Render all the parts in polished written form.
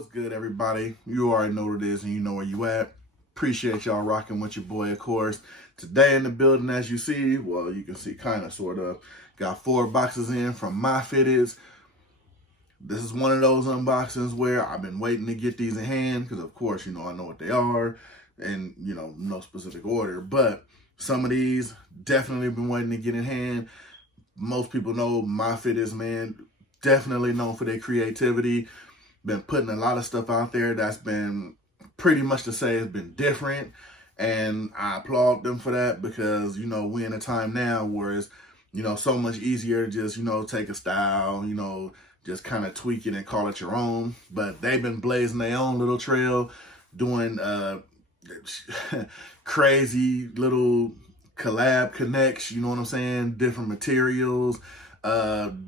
What's good, everybody? You already know what it is and you know where you at. Appreciate y'all rocking with your boy, of course. Today in the building, as you see, well, you can see kind of, sort of, got 4 boxes in from myfitteds. This is one of those unboxings where I've been waiting to get these in hand because, of course, you know, I know what they are and, you know, no specific order. But some of these definitely been waiting to get in hand. Most people know myfitteds, man, definitely known for their creativity. Been putting a lot of stuff out there that's been pretty much to say it's been different. And I applaud them for that because, you know, we're in a time now where it's, you know, so much easier to just, you know, take a style, you know, just kind of tweak it and call it your own. But they've been blazing their own little trail, doing crazy little collab connects, you know what I'm saying? Different materials,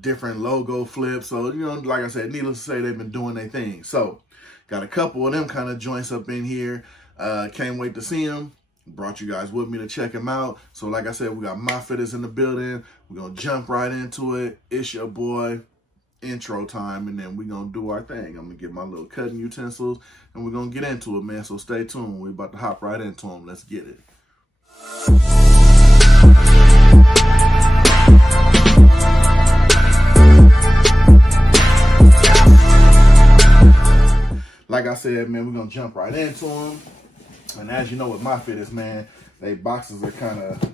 different logo flips. So, you know, like I said, needless to say, they've been doing their thing. So, got a couple of them kind of joints up in here. Can't wait to see them. Brought you guys with me to check them out. So, like I said, we got myfitteds in the building. We're going to jump right into it. It's your boy. Intro time, and then we're going to do our thing. I'm going to get my little cutting utensils, and we're going to get into it, man. So, stay tuned. We're about to hop right into them. Let's get it. Like I said, man, we're going to jump right into them. And as you know with myfitteds, man, they boxes are kind of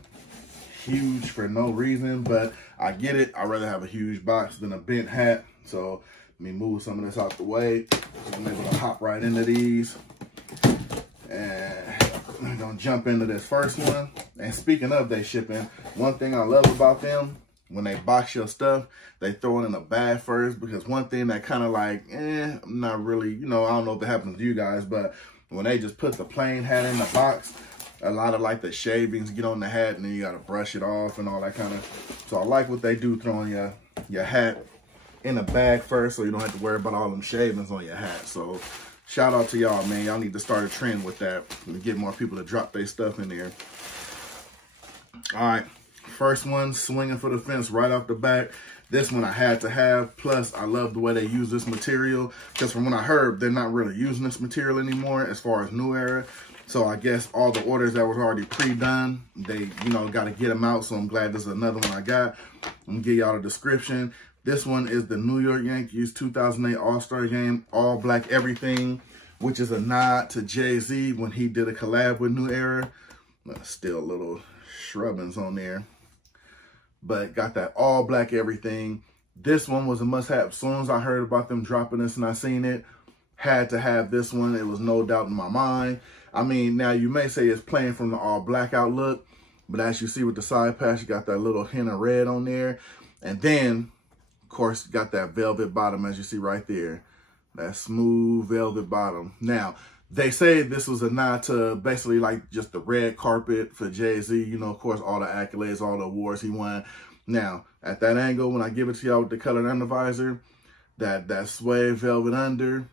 huge for no reason, but I get it. I'd rather have a huge box than a bent hat. So let me move some of this out the way. I'm able to hop right into these. And we're going to jump into this first one. And speaking of they shipping, one thing I love about them, when they box your stuff, they throw it in a bag first, because one thing that kind of like, not really, you know, I don't know if it happens to you guys, but when they just put the plain hat in the box, a lot of like the shavings get on the hat and then you got to brush it off and all that kind of. So I like what they do, throwing your hat in a bag first so you don't have to worry about all them shavings on your hat. So shout out to y'all, man. Y'all need to start a trend with that and get more people to drop their stuff in there. All right. First one, swinging for the fence right off the bat. This one I had to have. Plus, I love the way they use this material. Because from what I heard, they're not really using this material anymore as far as New Era. So I guess all the orders that was already pre-done, they, you know, got to get them out. So I'm glad this is another one I got. I'm going to give y'all the description. This one is the New York Yankees 2008 All-Star Game, all black everything, which is a nod to Jay-Z when he did a collab with New Era. Still little shrubbings on there. But got that all black everything. This one was a must-have. As soon as I heard about them dropping this and I seen it, had to have this one. It was no doubt in my mind. I mean, now you may say it's playing from the all blackout look, but as you see with the side patch, you got that little hint of red on there. And then, of course, you got that velvet bottom, as you see right there. That smooth velvet bottom. Now, they say this was a nod to basically like just the red carpet for Jay-Z. You know, of course, all the accolades, all the awards he won. Now, at that angle, when I give it to y'all with the colored undervisor, that suede velvet under,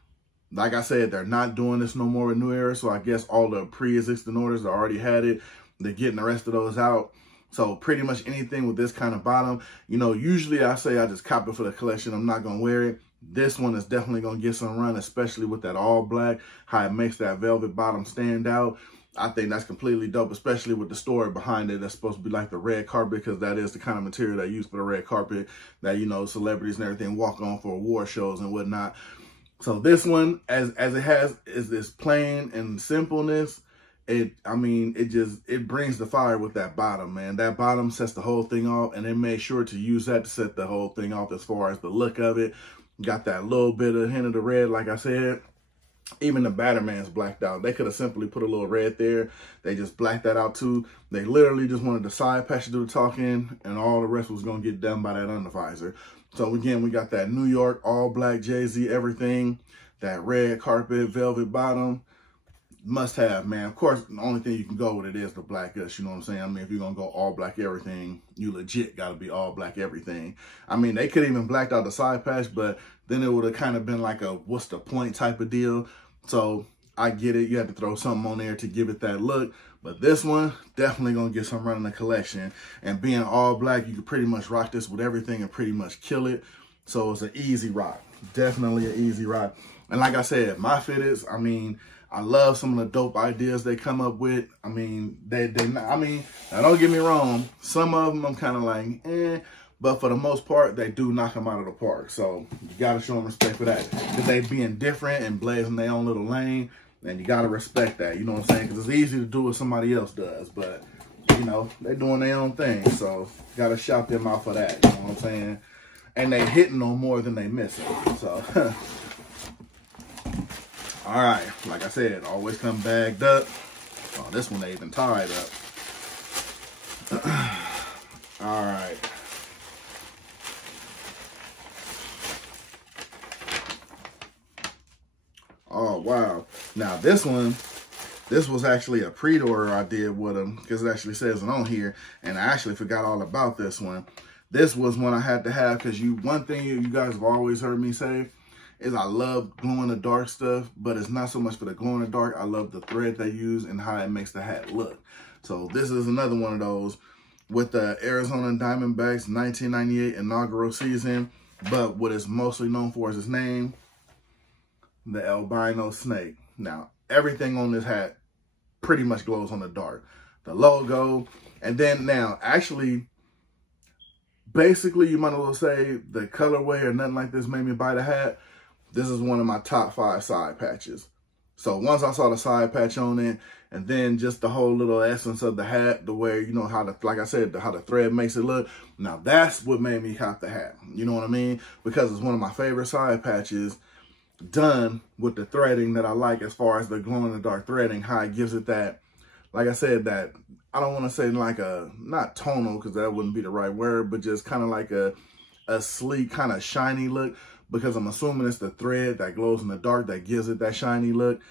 like I said, they're not doing this no more with New Era. So I guess all the pre-existing orders that already had it, they're getting the rest of those out. So pretty much anything with this kind of bottom, you know, usually I say I just cop it for the collection. I'm not going to wear it. This one is definitely going to get some run, especially with that all black, how it makes that velvet bottom stand out. I think that's completely dope, especially with the story behind it. That's supposed to be like the red carpet, because that is the kind of material they use for the red carpet that, you know, celebrities and everything walk on for award shows and whatnot. So this one, as it has, is this plain and simpleness. I mean, it brings the fire with that bottom, man. That bottom sets the whole thing off, and they made sure to use that to set the whole thing off as far as the look of it. Got that little bit of hint of the red, like I said. Even the Batterman's blacked out. They could have simply put a little red there. They just blacked that out too. They literally just wanted the side patch to do the talking, and all the rest was going to get done by that undervisor. So again, we got that New York all black Jay-Z everything. That red carpet, velvet bottom. Must have, man. Of course, the only thing you can go with it is the blackish, you know what I'm saying? I mean, if you're going to go all black everything, you legit got to be all black everything. I mean, they could even blacked out the side patch, but then it would have kind of been like a what's the point type of deal. So I get it. You have to throw something on there to give it that look. But this one, definitely going to get some run in the collection. And being all black, you can pretty much rock this with everything and pretty much kill it. So it's an easy rock. Definitely an easy rock. And like I said, myfitteds, I mean, I love some of the dope ideas they come up with. I mean, now don't get me wrong. Some of them I'm kind of like, eh. But for the most part, they do knock them out of the park. So you got to show them respect for that. Because they being different and blazing their own little lane. And you got to respect that. You know what I'm saying? Because it's easy to do what somebody else does. But, you know, they're doing their own thing. So got to shout them out for that. You know what I'm saying? And they hitting on more than they missing. So, all right. Like I said, always come bagged up. Oh, this one they even tied up. All right. Oh, wow. Now, this was actually a pre-order I did with them because it actually says it on here. And I actually forgot all about this one. This was one I had to have because one thing you guys have always heard me say is I love glow-in-the-dark stuff, but it's not so much for the glow-in-the-dark. I love the thread they use and how it makes the hat look. So this is another one of those with the Arizona Diamondbacks 1998 inaugural season. But what it's mostly known for is its name, the albino snake. Now, everything on this hat pretty much glows on the dark. The logo, and then now, actually, basically, you might as well say the colorway or nothing like this made me buy the hat. This is one of my top 5 side patches. So once I saw the side patch on it, and then just the whole little essence of the hat, the way, you know, how the, like I said, how the thread makes it look. Now, that's what made me cop the hat. You know what I mean? Because it's one of my favorite side patches, done with the threading that I like as far as the glow-in-the-dark threading, how it gives it that, like I said, that, I don't want to say like a, not tonal, because that wouldn't be the right word, but just kind of like a sleek, kind of shiny look, because I'm assuming it's the thread that glows in the dark that gives it that shiny look.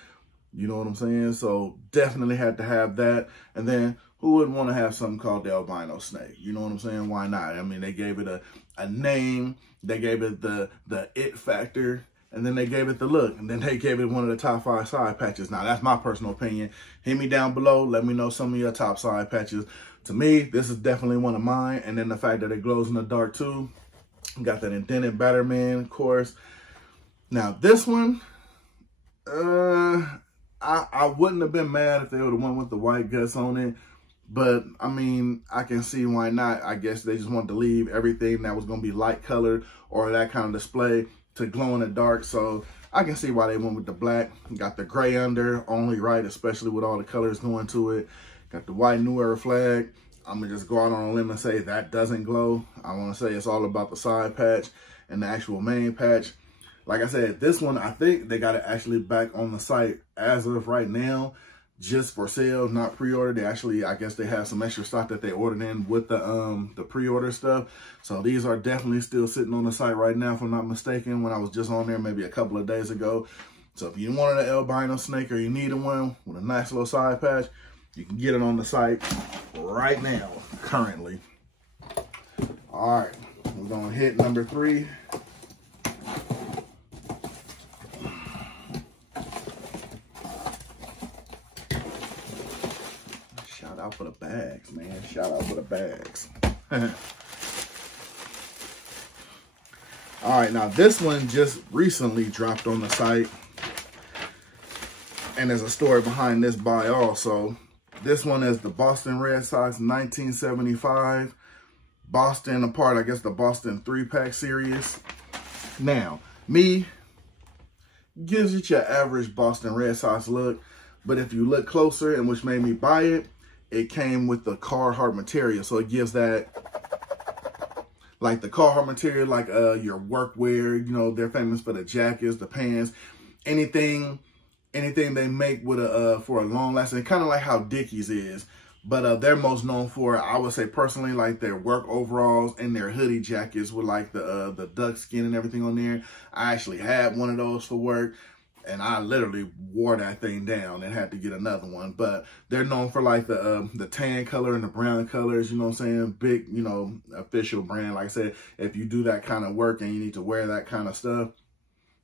You know what I'm saying? So definitely had to have that. And then who wouldn't want to have something called the albino snake? You know what I'm saying? Why not? I mean, they gave it a name, they gave it the it factor, and then they gave it the look, and then they gave it one of the top 5 side patches. Now, that's my personal opinion. Hit me down below. Let me know some of your top side patches. To me, this is definitely one of mine. And then the fact that it glows in the dark, too. Got that indented Batterman, of course. Now, this one, I wouldn't have been mad if they would have went with the white guts on it. But, I mean, I can see why not. I guess they just wanted to leave everything that was going to be light colored or that kind of display to glow in the dark. So I can see why they went with the black. Got the gray under, only right, especially with all the colors going to it. Got the white New Era flag. I'm gonna just go out on a limb and say that doesn't glow. I want to say it's all about the side patch and the actual main patch. Like I said, this one, I think they got it actually back on the site as of right now, just for sale, not pre-order. They actually, I guess they have some extra stock that they ordered in with the pre-order stuff. So these are definitely still sitting on the site right now, if I'm not mistaken, when I was just on there maybe a couple of days ago. So if you wanted an albino snake or you needed one with a nice little side patch, you can get it on the site right now, currently. All right, we're gonna hit number 3. Shout out for the bags, man. Shout out for the bags. All right, now this one just recently dropped on the site. And there's a story behind this buy also. This one is the Boston Red Sox 1975. Boston, a part, I guess, the Boston 3-pack series. Now, me, gives it your average Boston Red Sox look. But if you look closer, and which made me buy it, it came with the Carhartt material. So it gives that, like the Carhartt material, like your workwear, you know, they're famous for the jackets, the pants, anything they make with for a long lasting, kind of like how Dickies is. But they're most known for, I would say personally, like their work overalls and their hoodie jackets with like the duck skin and everything on there. I actually had one of those for work, and I literally wore that thing down and had to get another one. But they're known for like the tan color and the brown colors, you know what I'm saying? Big, you know, official brand. Like I said, if you do that kind of work and you need to wear that kind of stuff,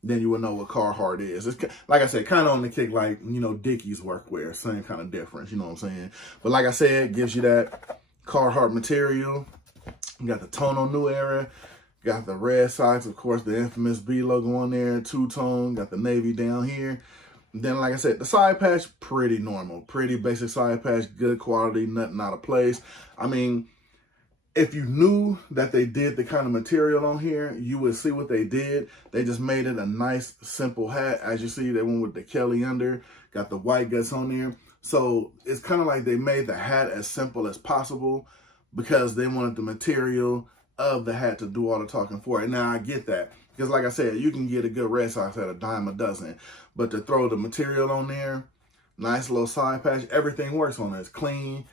then you will know what Carhartt is. It's, like I said, kind of on the kick like, you know, Dickies workwear. Same kind of difference, you know what I'm saying? But like I said, it gives you that Carhartt material. You got the Tono New Era. Got the red socks, of course, the infamous B logo on there, two-tone. Got the navy down here. And then, like I said, the side patch, pretty normal. Pretty basic side patch, good quality, nothing out of place. I mean, if you knew that they did the kind of material on here, you would see what they did. They just made it a nice, simple hat. As you see, they went with the Kelly under, got the white guts on there. So it's kind of like they made the hat as simple as possible because they wanted the material of the hat to do all the talking for it. Now, I get that. Because like I said, you can get a good Red Sox at a dime a dozen. But to throw the material on there, nice little side patch, everything works on it. It's clean.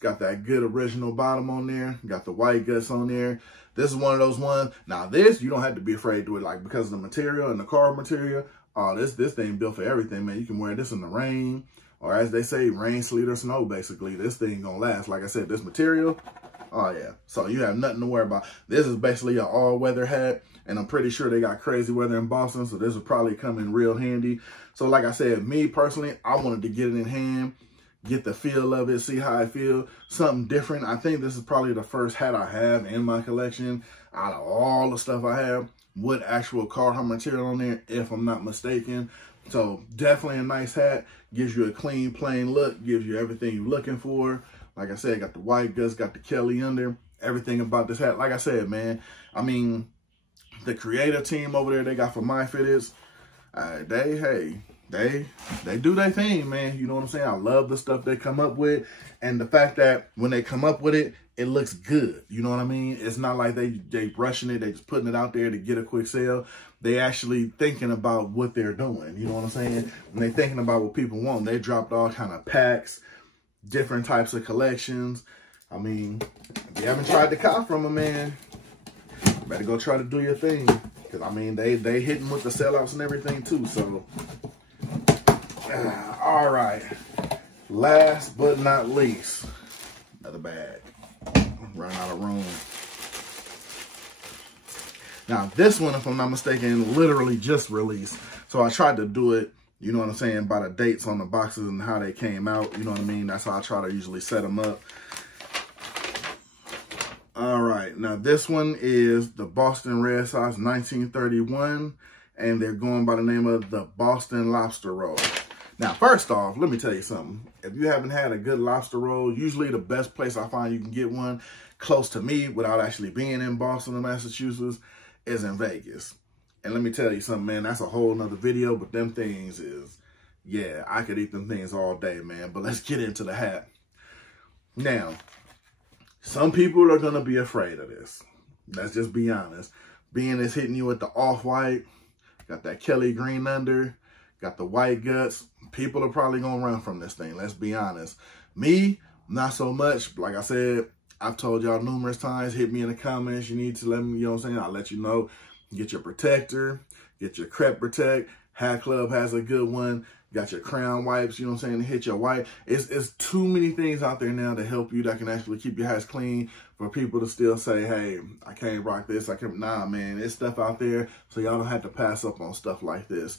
Got that good original bottom on there. Got the white guts on there. This is one of those ones. Now this, you don't have to be afraid to do it, like, because of the material and the carbon material. Oh, this thing built for everything, man. You can wear this in the rain, or as they say, rain, sleet, or snow, basically. This thing gonna last. Like I said, this material, oh yeah. So you have nothing to worry about. This is basically an all-weather hat, and I'm pretty sure they got crazy weather in Boston, so this will probably come in real handy. So like I said, me personally, I wanted to get it in hand, get the feel of it, see how I feel, something different. I think this is probably the first hat I have in my collection out of all the stuff I have with actual Carhartt material on there, if I'm not mistaken. So definitely a nice hat, gives you a clean, plain look, gives you everything you're looking for. Like I said, got the white guts, got the Kelly under, everything about this hat. Like I said, man, I mean, the creative team over there they got for myfitteds, they do their thing, man. You know what I'm saying? I love the stuff they come up with. And the fact that when they come up with it, it looks good. You know what I mean? It's not like they rushing it. They just putting it out there to get a quick sale. They actually thinking about what they're doing. You know what I'm saying? And they thinking about what people want. They dropped all kind of packs, different types of collections. I mean, if you haven't tried to cop from them, man, better go try to do your thing. Because, I mean, they hitting with the sellouts and everything, too. So, all right. Last but not least, another bag. Run out of room. Now, this one, if I'm not mistaken, literally just released. So, I tried to do it, you know what I'm saying, by the dates on the boxes and how they came out. You know what I mean? That's how I try to usually set them up. All right, now this one is the Boston Red Sox 1931, and they're going by the name of the Boston Lobster Roll. Now, first off, let me tell you something. If you haven't had a good lobster roll, usually the best place I find you can get one close to me without actually being in Boston or Massachusetts is in Vegas. And let me tell you something, man, that's a whole nother video, but them things is, yeah, I could eat them things all day, man. But let's get into the hat. Now, some people are going to be afraid of this. Let's just be honest. Being it's hitting you with the off-white, got that Kelly green under, got the white guts. People are probably going to run from this thing. Let's be honest. Me, not so much. Like I said, I've told y'all numerous times, hit me in the comments. You need to let me, you know what I'm saying? I'll let you know. Get your protector, get your Crep Protect. Hat Club has a good one. Got your crown wipes, you know what I'm saying, to hit your white. It's too many things out there now to help you that can actually keep your hats clean for people to still say, hey, I can't rock this. I can't. Nah, man, there's stuff out there, so y'all don't have to pass up on stuff like this.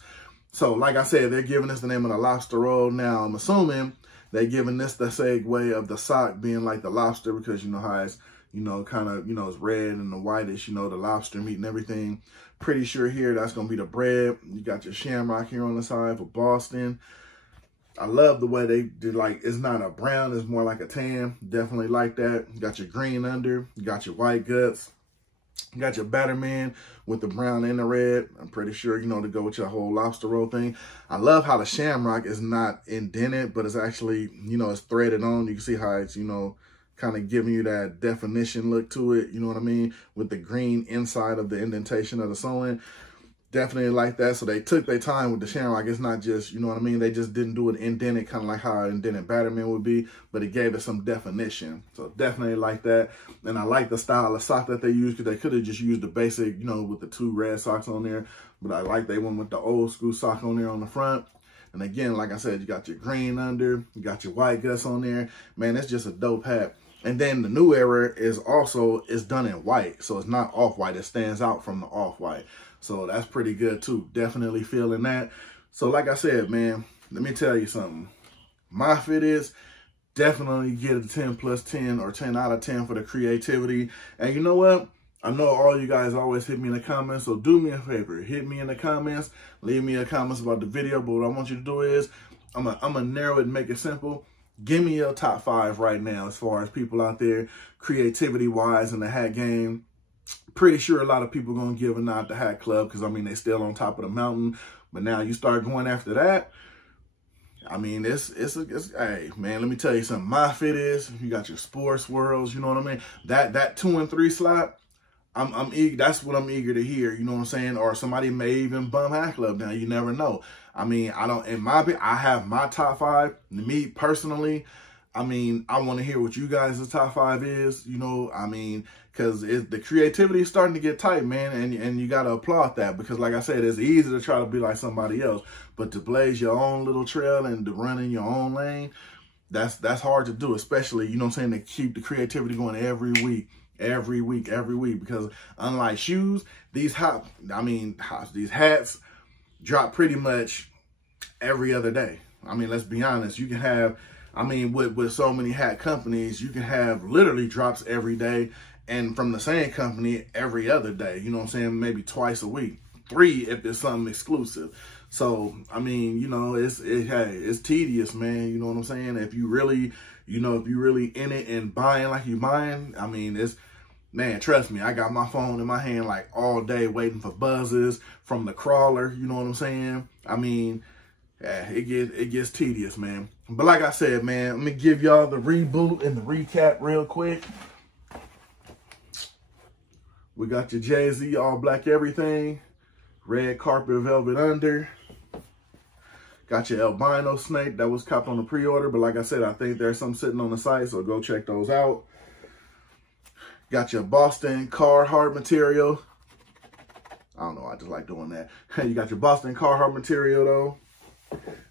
So, like I said, they're giving us the name of the lobster roll. Now, I'm assuming they're giving this the segue of the sock being like the lobster because you know how it's, you know, kind of, you know, it's red and the whitish, you know, the lobster meat and everything. Pretty sure here that's going to be the bread. You got your shamrock here on the side for Boston. I love the way they did, like, it's not a brown, it's more like a tan. Definitely like that. You got your green under. You got your white guts. You got your Batterman with the brown and the red. I'm pretty sure, you know, to go with your whole lobster roll thing. I love how the shamrock is not indented, but it's actually, you know, it's threaded on. You can see how it's, you know, kind of giving you that definition look to it, you know what I mean? With the green inside of the indentation of the sewing. Definitely like that. So they took their time with the shamrock. It's not just, you know what I mean? They just didn't do it indented, kind of like how an indented Batterman would be, but it gave it some definition. So definitely like that. And I like the style of sock that they used because they could have just used the basic, you know, with the 2 red socks on there. But I like they went with the old school sock on there on the front. And again, like I said, you got your green under, you got your white guts on there. Man, it's just a dope hat. And then the new era is also, it's done in white. So it's not off-white. It stands out from the off-white. So that's pretty good too. Definitely feeling that. So like I said, man, let me tell you something. myfitteds, definitely get a 10 plus 10 or 10 out of 10 for the creativity. And you know what? I know all you guys always hit me in the comments, so do me a favor. Hit me in the comments. Leave me a comments about the video. But what I want you to do is, I'm gonna narrow it and make it simple. Give me your top 5 right now as far as people out there, creativity-wise in the hat game. Pretty sure a lot of people going to give a nod to Hat Club because, I mean, they still on top of the mountain. But now you start going after that. I mean, it's hey, man, let me tell you something. myfitteds, you got your sports worlds, you know what I mean? That 2 and 3 slot, I'm eager. That's what I'm eager to hear, you know what I'm saying? Or somebody may even bum Hat Club now. You never know. I mean, I have my top 5. Me personally, I mean, I want to hear what you guys' top 5 is, you know, I mean, because the creativity is starting to get tight, man, and you got to applaud that because, like I said, it's easy to try to be like somebody else, but to blaze your own little trail and to run in your own lane, that's hard to do, especially, you know what I'm saying, to keep the creativity going every week, because unlike shoes, these hats drop pretty much every other day. I mean, let's be honest, you can have, I mean, with so many hat companies, you can have literally drops every day and from the same company every other day, you know what I'm saying? Maybe twice a week, 3 if there's something exclusive. So, I mean, you know, it's tedious, man. You know what I'm saying? If you really, you know, if you really in it and buying like you buying, I mean, man, trust me, I got my phone in my hand like all day waiting for buzzes from the crawler, you know what I'm saying? I mean, yeah, it gets tedious, man. But like I said, man, let me give y'all the reboot and the recap real quick. We got your Jay-Z all black everything, red carpet velvet under. Got your albino snake that was copped on the pre-order, but like I said, I think there's some sitting on the site, so go check those out. Got your Boston Carhartt material. I don't know, I just like doing that. You got your Boston Carhartt material though.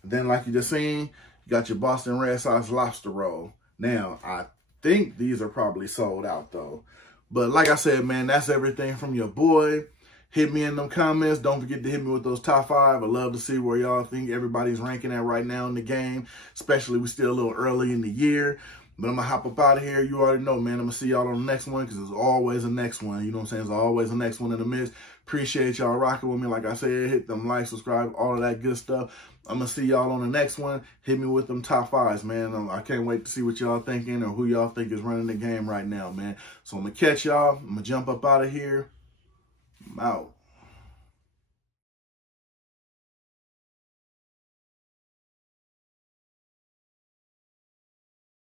Then like you just seen, you got your Boston Red Sox lobster roll. Now, I think these are probably sold out though. But like I said, man, that's everything from your boy. Hit me in them comments. Don't forget to hit me with those top 5. I'd love to see where y'all think everybody's ranking at right now in the game, especially we still a little early in the year. But I'm going to hop up out of here. You already know, man. I'm going to see y'all on the next one because there's always a next one. You know what I'm saying? There's always a next one in the midst. Appreciate y'all rocking with me. Like I said, hit them like, subscribe, all of that good stuff. I'm going to see y'all on the next one. Hit me with them top 5s, man. I can't wait to see what y'all thinking or who y'all think is running the game right now, man. So I'm going to catch y'all. I'm going to jump up out of here. I'm out.